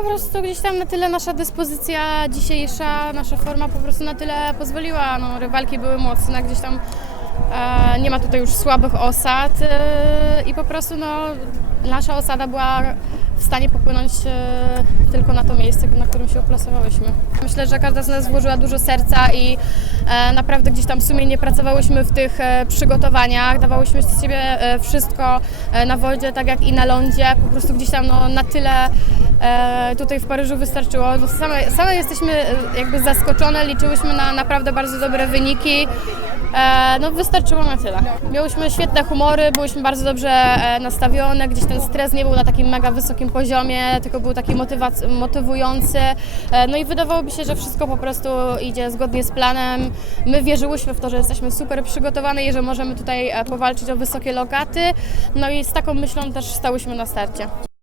prostu gdzieś tam na tyle nasza dyspozycja dzisiejsza, nasza forma po prostu na tyle pozwoliła. No, rywalki były mocne, gdzieś tam e, nie ma tutaj już słabych osad e, i po prostu no, nasza osada była w stanie popłynąć e, tylko na to miejsce, na którym się uplasowałyśmy. Myślę, że każda z nas włożyła dużo serca i e, naprawdę gdzieś tam sumiennie pracowałyśmy w tych e, przygotowaniach, dawałyśmy z siebie e, wszystko e, na wodzie, tak jak i na lądzie, po prostu gdzieś tam no, na tyle tutaj w Paryżu wystarczyło. No, same, same jesteśmy e, jakby zaskoczone, liczyłyśmy na naprawdę bardzo dobre wyniki. E, no wystarczyło na tyle. Miałyśmy świetne humory, byłyśmy bardzo dobrze e, nastawione, gdzieś ten stres nie był na takim mega wysokim poziomie, tylko był taki motywujący. E, no i wydawałoby się, że wszystko po prostu idzie zgodnie z planem. My wierzyłyśmy w to, że jesteśmy super przygotowane i że możemy tutaj e, powalczyć o wysokie lokaty. No i z taką myślą też stałyśmy na starcie.